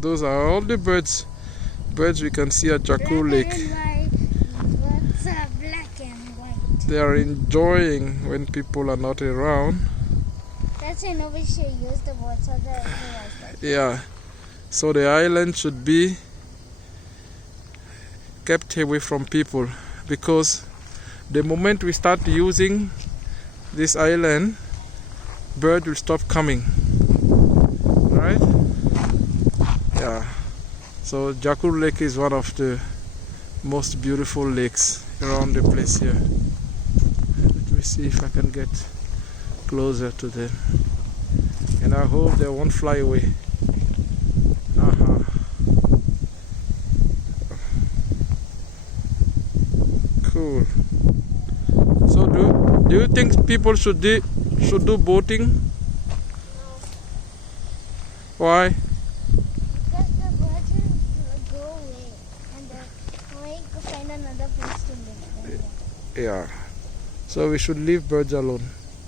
Those are all the birds we can see at Jakkur Lake. Birds are black and white. They are enjoying when people are not around. That's why nobody should use the boat so that Yeah. So the island should be kept away from people, because the moment we start using this island, birds will stop coming. Right? Yeah. So Jakkur Lake is one of the most beautiful lakes around the place here. Let me see if I can get closer to them. And I hope they won't fly away. Cool. So do you think people should do boating? No. Why? Because the birds will go away and we find another place to live. Yeah. So we should leave birds alone.